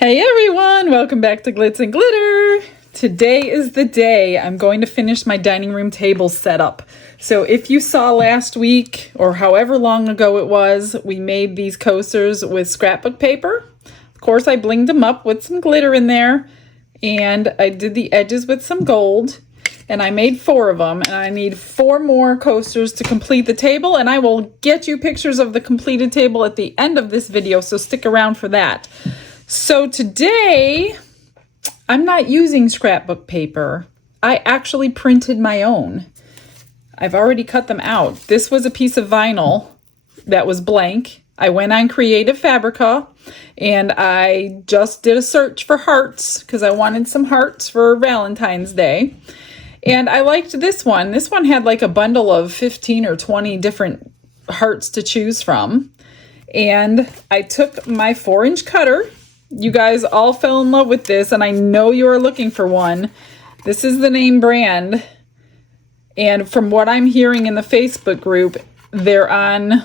Hey everyone, welcome back to Glitz and Glitter. Today is the day I'm going to finish my dining room table setup. So if you saw last week or however long ago it was, we made these coasters with scrapbook paper. Of course, I blinged them up with some glitter in there, and I did the edges with some gold, and I made 4 of them, and I need 4 more coasters to complete the table, and I will get you pictures of the completed table at the end of this video, so stick around for that. So today, I'm not using scrapbook paper. I actually printed my own. I've already cut them out. This was a piece of vinyl that was blank. I went on Creativefabrica and I just did a search for hearts because I wanted some hearts for Valentine's Day. And I liked this one. This one had like a bundle of 15 or 20 different hearts to choose from. And I took my 4-inch cutter. You guys all fell in love with this, and I know you are looking for one. This is the name brand, and from what I'm hearing in the Facebook group, they're on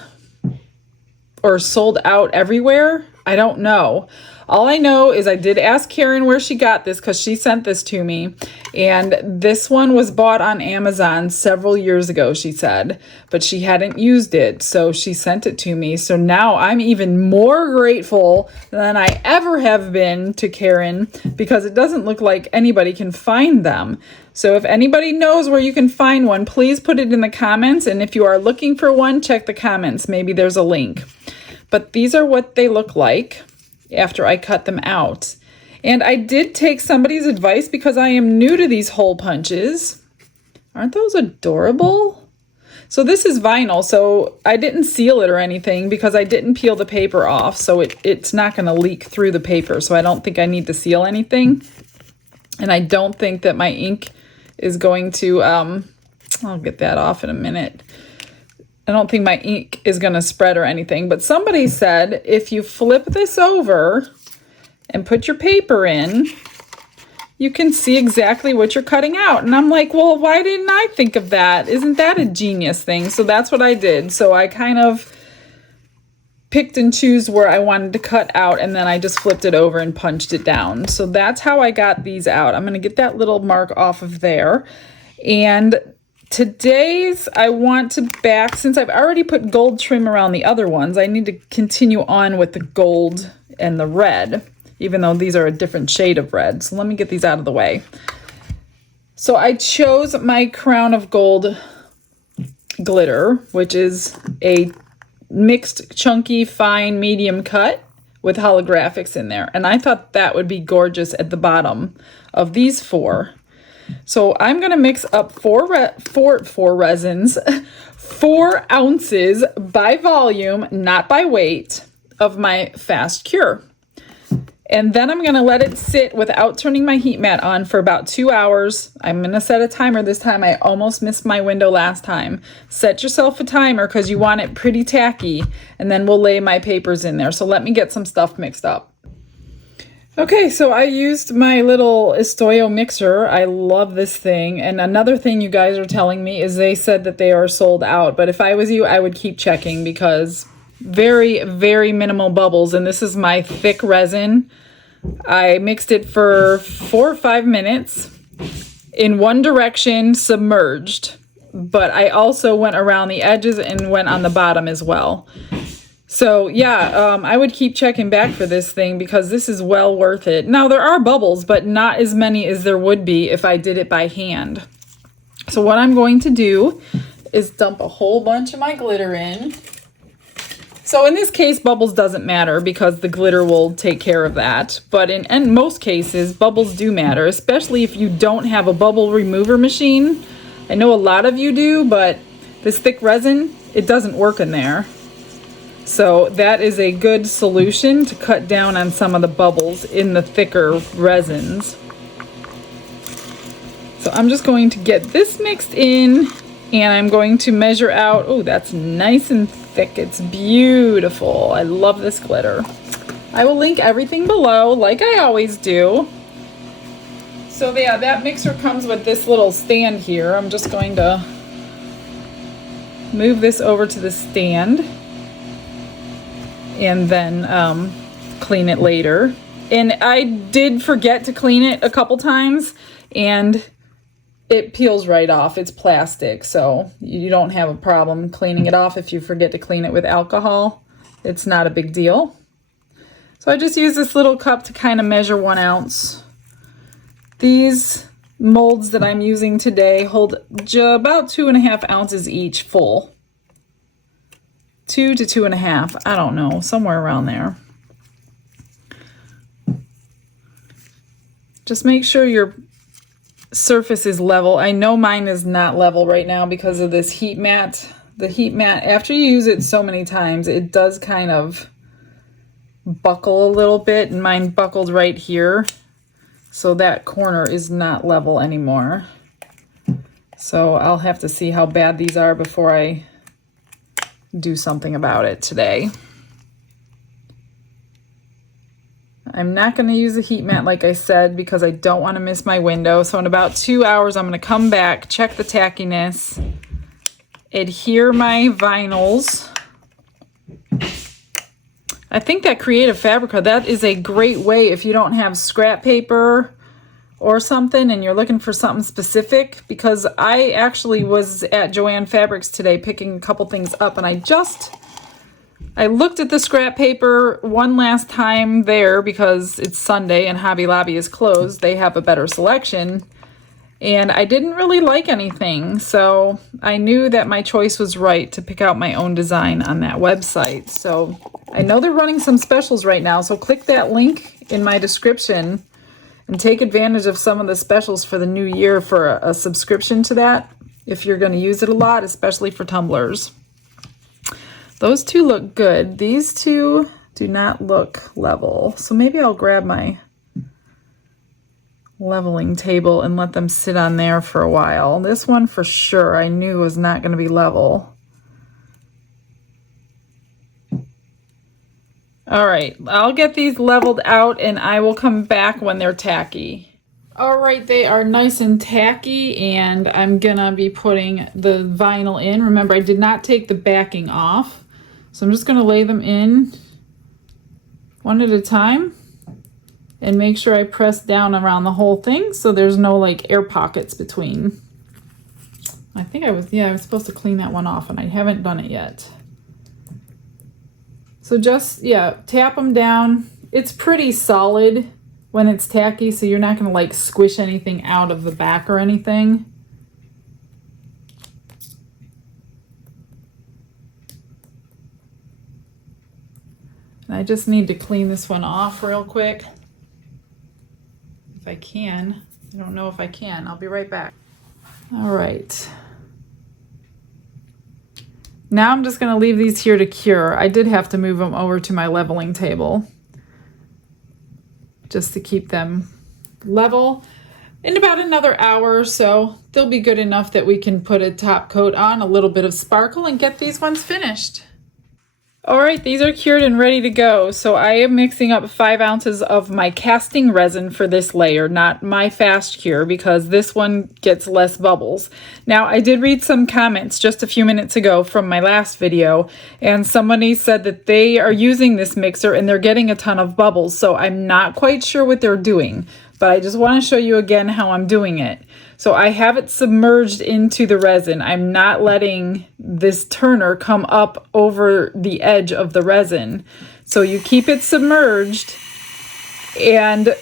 or sold out everywhere. I don't know. All I know is I did ask Karen where she got this because she sent this to me, and this one was bought on Amazon several years ago, she said, but she hadn't used it, so she sent it to me. So now I'm even more grateful than I ever have been to Karen because it doesn't look like anybody can find them. So if anybody knows where you can find one, please put it in the comments, and if you are looking for one, check the comments. Maybe there's a link. But these are what they look like after I cut them out. And I did take somebody's advice because I am new to these hole punches. Aren't those adorable? So this is vinyl, so I didn't seal it or anything because I didn't peel the paper off, so it's not going to leak through the paper, so I don't think I need to seal anything. And I don't think that my ink is going to, I'll get that off in a minute. I don't think my ink is going to spread or anything, but somebody said if you flip this over and put your paper in, you can see exactly what you're cutting out. And I'm like, well, why didn't I think of that? Isn't that a genius thing? So that's what I did. So I kind of picked and choose where I wanted to cut out, and then I just flipped it over and punched it down. So that's how I got these out. I'm going to get that little mark off of there. And today's, I want to back, since I've already put gold trim around the other ones, I need to continue on with the gold and the red, even though these are a different shade of red. So let me get these out of the way. So I chose my Crown of Gold glitter, which is a mixed, chunky, fine, medium cut with holographics in there. And I thought that would be gorgeous at the bottom of these 4. So I'm going to mix up 4 resins, 4 ounces by volume, not by weight, of my Fast Cure. And then I'm going to let it sit without turning my heat mat on for about 2 hours. I'm going to set a timer this time. I almost missed my window last time. Set yourself a timer because you want it pretty tacky, and then we'll lay my papers in there. So let me get some stuff mixed up. Okay, so I used my little Estoyo mixer. I love this thing. And another thing you guys are telling me is they said that they are sold out. But if I was you, I would keep checking because very, very minimal bubbles. And this is my thick resin. I mixed it for 4 or 5 minutes in one direction, submerged. But I also went around the edges and went on the bottom as well. So yeah, I would keep checking back for this thing because this is well worth it. Now there are bubbles, but not as many as there would be if I did it by hand. So what I'm going to do is dump a whole bunch of my glitter in. So in this case, bubbles doesn't matter because the glitter will take care of that. But in most cases, bubbles do matter, especially if you don't have a bubble remover machine. I know a lot of you do, but this thick resin, it doesn't work in there. So that is a good solution to cut down on some of the bubbles in the thicker resins. So I'm just going to get this mixed in, and I'm going to measure out. Oh, that's nice and thick. It's beautiful. I love this glitter. I will link everything below like I always do. So yeah, that mixer comes with this little stand here. I'm just going to move this over to the stand and then clean it later. And I did forget to clean it a couple times, and it peels right off. It's plastic, so you don't have a problem cleaning it off if you forget to clean it with alcohol. It's not a big deal. So I just use this little cup to kind of measure 1 ounce. These molds that I'm using today hold about 2.5 ounces each full. 2 to 2.5, I don't know, somewhere around there. Just make sure your surface is level. I know mine is not level right now because of this heat mat. The heat mat, after you use it so many times, it does kind of buckle a little bit, and mine buckled right here. So that corner is not level anymore. So I'll have to see how bad these are before I do something about it today. I'm not going to use a heat mat like I said because I don't want to miss my window. So in about 2 hours, I'm going to come back, check the tackiness, adhere my vinyls. I think that Creativefabrica, that is a great way if you don't have scrap paper or something and you're looking for something specific, because I actually was at Joann Fabrics today picking a couple things up, and I looked at the scrap paper one last time there because it's Sunday and Hobby Lobby is closed. They have a better selection, and I didn't really like anything, so I knew that my choice was right to pick out my own design on that website. So I know they're running some specials right now, so click that link in my description and take advantage of some of the specials for the new year for a subscription to that if you're going to use it a lot, especially for tumblers. Those two look good. These two do not look level, so maybe I'll grab my leveling table and let them sit on there for a while. This one for sure I knew was not going to be level. All right, I'll get these leveled out and I will come back when they're tacky. All right, they are nice and tacky, and I'm gonna be putting the vinyl in. Remember, I did not take the backing off, so I'm just gonna lay them in one at a time and make sure I press down around the whole thing so there's no like air pockets between. I think I was supposed to clean that one off and I haven't done it yet. So just, tap them down. It's pretty solid when it's tacky, so you're not gonna like squish anything out of the back or anything. And I just need to clean this one off real quick. If I can. I don't know if I can. I'll be right back. All right. Now I'm just going to leave these here to cure. I did have to move them over to my leveling table just to keep them level. In about another hour or so, they'll be good enough that we can put a top coat on, a little bit of sparkle, and get these ones finished. All right, these are cured and ready to go. So I am mixing up 5 ounces of my casting resin for this layer, not my fast cure, because this one gets less bubbles. Now, I did read some comments just a few minutes ago from my last video, and somebody said that they are using this mixer and they're getting a ton of bubbles. So I'm not quite sure what they're doing, but I just want to show you again how I'm doing it. So I have it submerged into the resin. I'm not letting this turner come up over the edge of the resin. So you keep it submerged and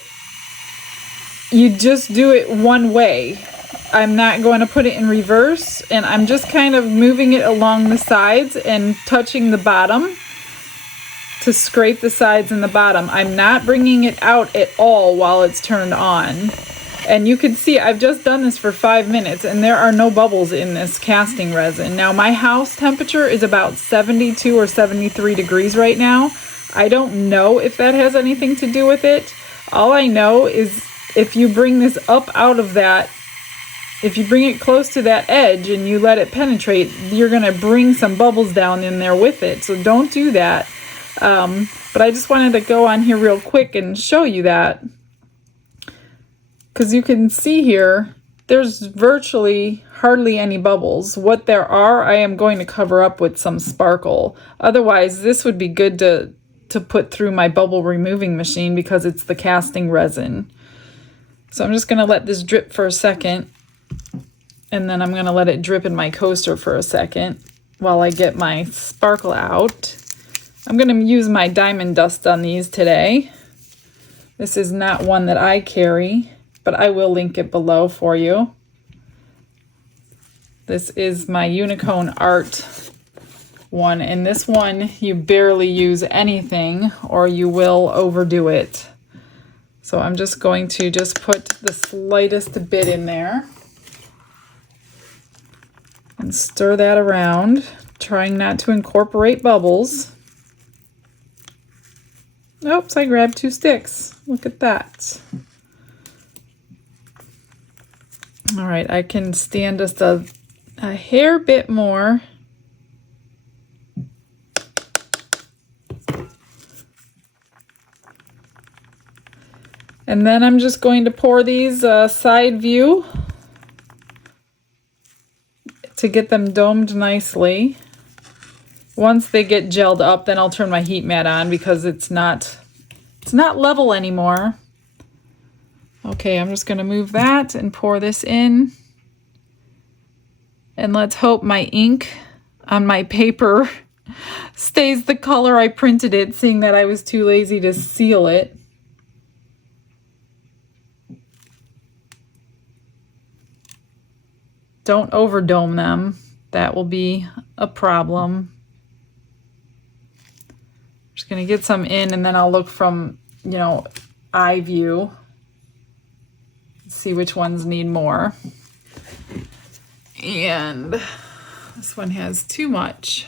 you just do it one way. I'm not going to put it in reverse, and I'm just kind of moving it along the sides and touching the bottom to scrape the sides and the bottom. I'm not bringing it out at all while it's turned on. And you can see I've just done this for 5 minutes and there are no bubbles in this casting resin. Now my house temperature is about 72 or 73 degrees right now. I don't know if that has anything to do with it. All I know is if you bring this up out of that, if you bring it close to that edge and you let it penetrate, you're going to bring some bubbles down in there with it. So don't do that. But I just wanted to go on here real quick and show you that. Because you can see here, there's virtually hardly any bubbles. What there are, I am going to cover up with some sparkle. Otherwise, this would be good to to put through my bubble removing machine because it's the casting resin. So I'm just going to let this drip for a second, and then I'm going to let it drip in my coaster for a second while I get my sparkle out. I'm going to use my diamond dust on these today. This is not one that I carry, but I will link it below for you. This is my Unicorn Art one, and this one you barely use anything or you will overdo it. So I'm just going to just put the slightest bit in there and stir that around, trying not to incorporate bubbles. Oops, I grabbed 2 sticks. Look at that. All right, I can stand just a hair bit more. And then I'm just going to pour these side view to get them domed nicely. Once they get gelled up, then I'll turn my heat mat on because it's not level anymore. Okay, I'm just going to move that and pour this in. And let's hope my ink on my paper stays the color I printed it, seeing that I was too lazy to seal it. Don't overdome them. That will be a problem. Just going to get some in, and then I'll look from, eye view. See which ones need more. And this one has too much.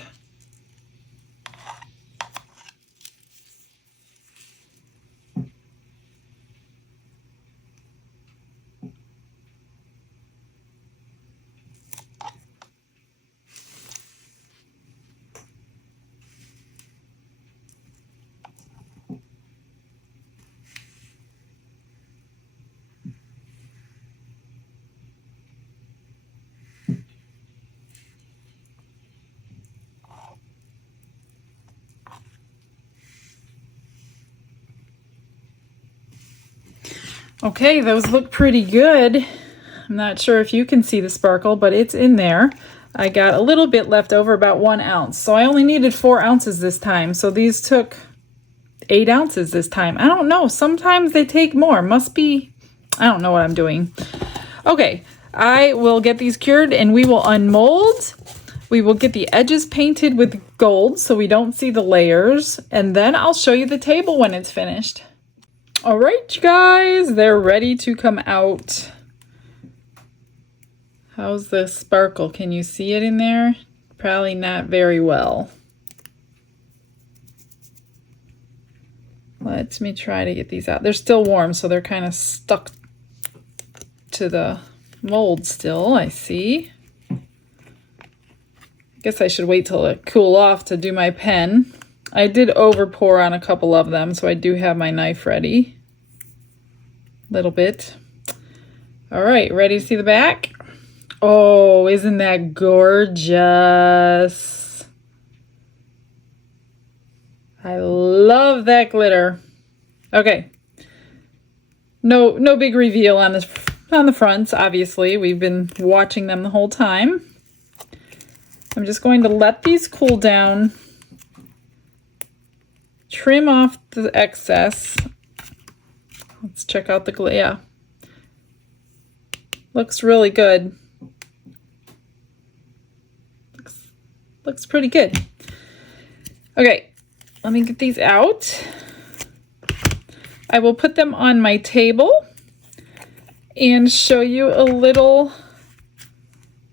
Okay, those look pretty good. I'm not sure if you can see the sparkle, but it's in there. I got a little bit left over, about 1 ounce. So I only needed 4 ounces this time. So these took 8 ounces this time. I don't know. Sometimes they take more. Must be, I don't know what I'm doing. Okay, I will get these cured and we will unmold. We will get the edges painted with gold so we don't see the layers. And then I'll show you the table when it's finished. All right, you guys, they're ready to come out. How's the sparkle? Can you see it in there? Probably not very well. Let me try to get these out. They're still warm, so they're kind of stuck to the mold still, I see. I guess I should wait till it cool off to do my pen. I did over pour on a couple of them, so I do have my knife ready. Little bit. All right, ready to see the back? Oh, isn't that gorgeous? I love that glitter. Okay. No big reveal on the fronts, obviously. We've been watching them the whole time. I'm just going to let these cool down. Trim off the excess. Let's check out the glitter. Yeah. Looks really good. Looks pretty good. Okay, let me get these out. I will put them on my table and show you a little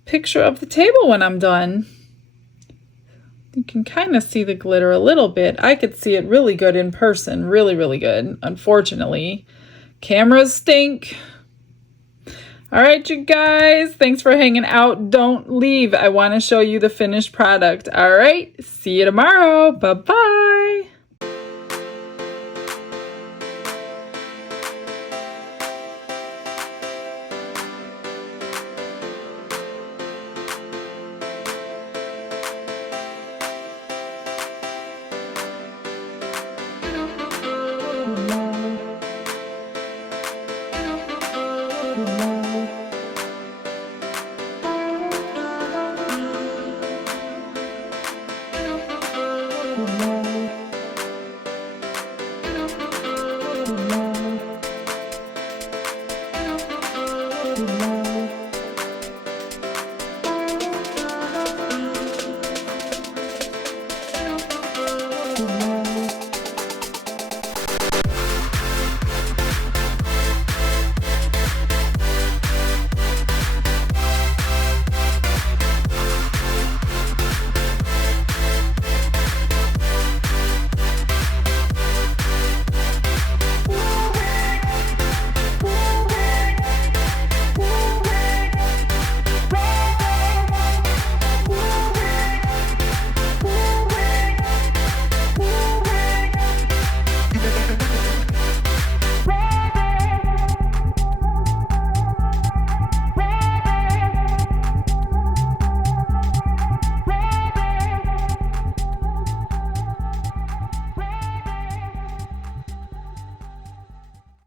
picture of the table when I'm done. You can kind of see the glitter a little bit. I could see it really good in person, really, really good. Unfortunately, cameras stink. All right, you guys, thanks for hanging out. Don't leave. I want to show you the finished product. All right, see you tomorrow. Bye-bye.